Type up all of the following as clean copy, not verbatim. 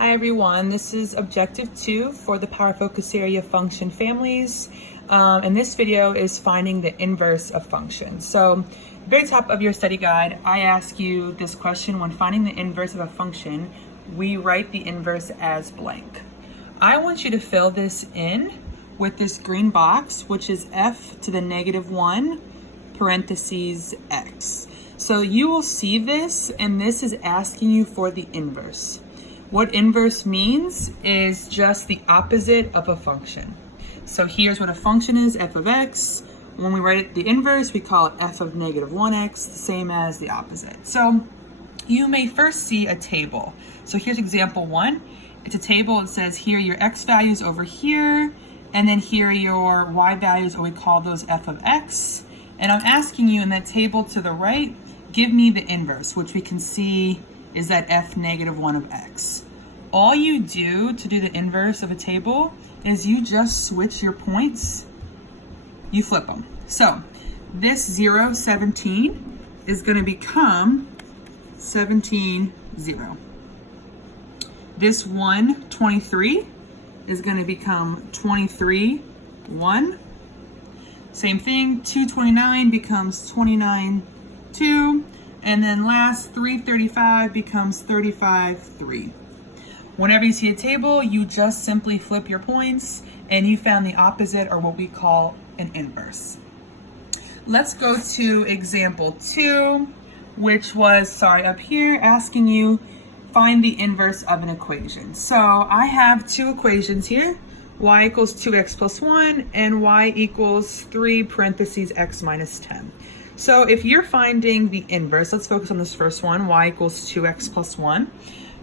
Hi everyone, this is Objective 2 for the Power Focus Area Function families. And this video is finding the inverse of functions. So, very top of your study guide, I ask you this question: when finding the inverse of a function, we write the inverse as blank. I want you to fill this in with this green box, which is f to the -1 parentheses x. So you will see this, and this is asking you for the inverse. What inverse means is just the opposite of a function. So here's what a function is, f of x. When we write the inverse, we call it f of -1x, the same as the opposite. So you may first see a table. So here's example 1. It's a table. It says here your x values over here, and then here are your y values, or we call those f of x. And I'm asking you in that table to the right, give me the inverse, which we can see is that f -1 of x. All you do to do the inverse of a table is you just switch your points, you flip them. So this 0, 17 is going to become 17, 0. This 1, 23 is going to become 23, 1. Same thing, 229 becomes 29, 2. And then last, 335 becomes 35, 3. Whenever you see a table, you just simply flip your points and you found the opposite, or what we call an inverse. Let's go to example 2, which was, up here, asking you find the inverse of an equation. So I have two equations here, y equals 2x plus 1 and y equals 3 parentheses x minus 10. So if you're finding the inverse, let's focus on this first one, y equals 2x plus 1.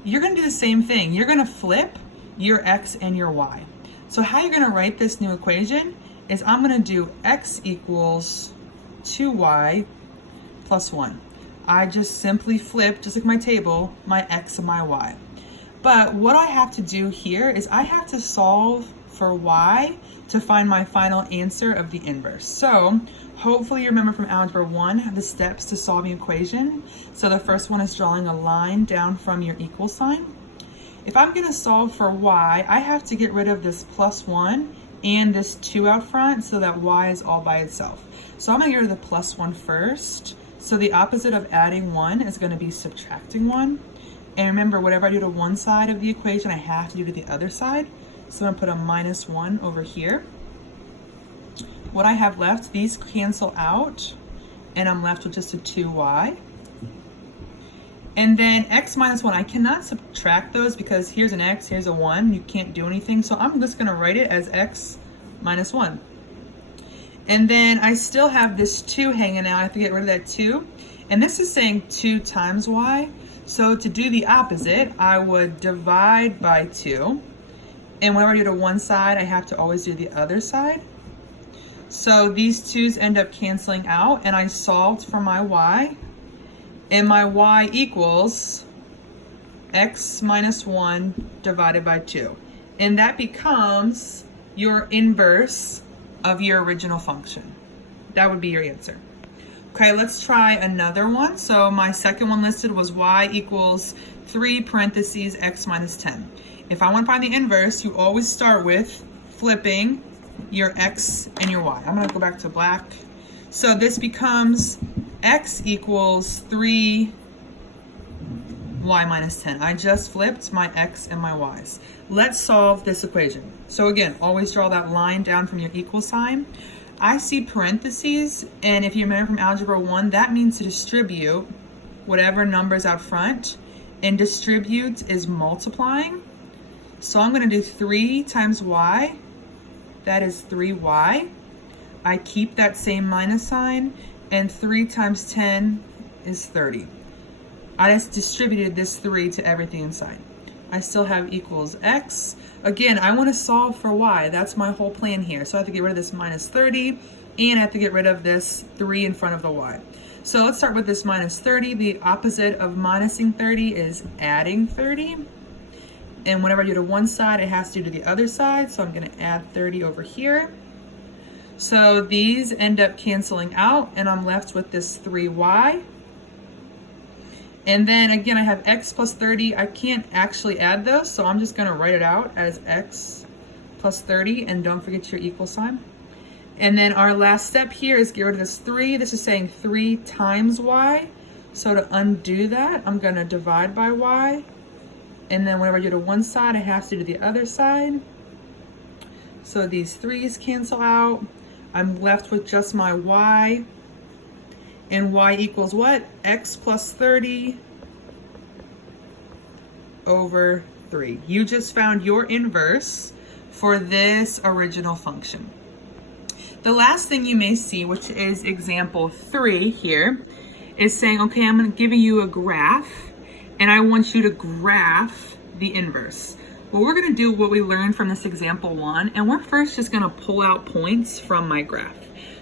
You're going to do the same thing. You're going to flip your x and your y. So how you're going to write this new equation is I'm going to do x equals 2y plus 1. I just simply flip, just like my table, my x and my y. But what I have to do here is I have to solve for y to find my final answer of the inverse. So hopefully you remember from Algebra 1 the steps to solving an equation. So the first one is drawing a line down from your equal sign. If I'm going to solve for y, I have to get rid of this plus 1 and this 2 out front so that y is all by itself. So I'm going to get rid of the plus 1 first. So the opposite of adding 1 is going to be subtracting 1. And remember, whatever I do to one side of the equation, I have to do to the other side. So I'm going to put a -1 over here. What I have left, these cancel out, and I'm left with just a 2y. And then x minus 1, I cannot subtract those because here's an x, here's a 1. You can't do anything. So I'm just going to write it as x minus 1. And then I still have this 2 hanging out. I have to get rid of that 2. And this is saying 2 times y. So to do the opposite, I would divide by 2. And whenever I do to one side, I have to always do the other side. So these 2's end up canceling out, and I solved for my y. And my y equals x minus 1 divided by 2. And that becomes your inverse of your original function. That would be your answer. Okay, let's try another one. So my second one listed was y equals 3 parentheses x minus 10. If I want to find the inverse, you always start with flipping your x and your y. I'm going to go back to black. So this becomes x equals 3y minus 10. I just flipped my x and my y's. Let's solve this equation. So again, always draw that line down from your equal sign. I see parentheses, and if you remember from Algebra 1, that means to distribute whatever number's out front, and distribute is multiplying. So I'm going to do 3 times y, that is 3y. I keep that same minus sign, and 3 times 10 is 30. I just distributed this 3 to everything inside. I still have equals x. Again, I want to solve for y. That's my whole plan here. So I have to get rid of this minus 30, and I have to get rid of this 3 in front of the y. So let's start with this minus 30. The opposite of minusing 30 is adding 30. And whenever I do to one side, it has to do to the other side. So I'm going to add 30 over here. So these end up canceling out, and I'm left with this 3y. And then again, I have x plus 30. I can't actually add those, so I'm just gonna write it out as x plus 30, and don't forget your equal sign. And then our last step here is get rid of this 3. This is saying 3 times y. So to undo that, I'm gonna divide by y. And then whenever I do to one side, I have to do the other side. So these 3's cancel out. I'm left with just my y. And y equals what? X plus 30 over 3. You just found your inverse for this original function. The last thing you may see, which is example 3 here, is saying, okay, I'm giving you a graph, and I want you to graph the inverse. Well, we're gonna do what we learned from this example 1, and we're first just gonna pull out points from my graph.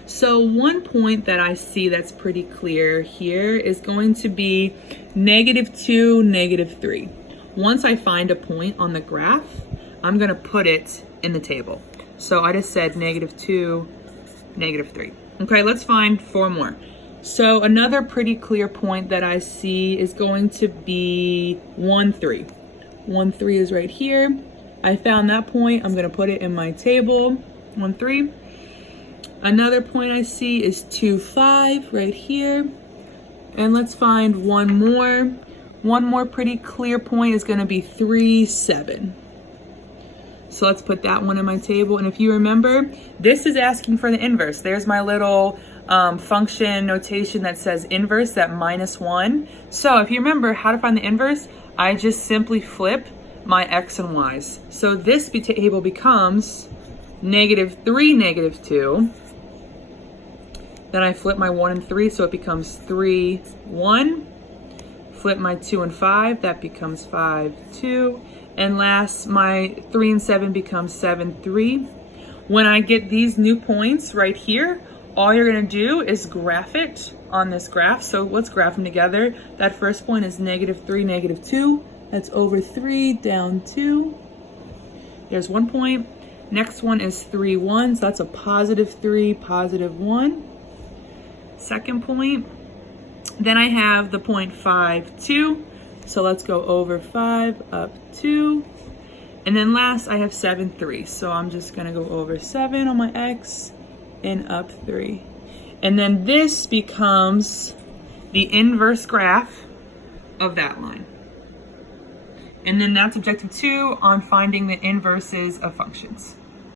So one point that I see that's pretty clear here is going to be -2, -3. Once I find a point on the graph, I'm gonna put it in the table. So I just said -2, -3. Okay, let's find 4 more. So another pretty clear point that I see is going to be 1, 3. 1, 3 is right here. I found that point. I'm gonna put it in my table. 1, 3. Another point I see is 2, 5 right here. And let's find one more. One more pretty clear point is gonna be 3, 7. So let's put that one in my table. And if you remember, this is asking for the inverse. There's my little function notation that says inverse, that -1. So if you remember how to find the inverse, I just simply flip my x and y's. So this table becomes -3, -2. Then I flip my 1 and 3, so it becomes 3, 1. Flip my 2 and 5, that becomes 5, 2. And last, my 3 and 7 becomes 7, 3. When I get these new points right here, all you're gonna do is graph it on this graph. So let's graph them together. That first point is -3, -2. That's over 3, down 2. There's 1 point. Next one is 3, 1. So that's a +3, +1. Second point. Then I have the point 5, 2. So let's go over 5, up 2. And then last I have 7, 3. So I'm just gonna go over 7 on my x and up 3. And then this becomes the inverse graph of that line. And then that's objective 2 on finding the inverses of functions.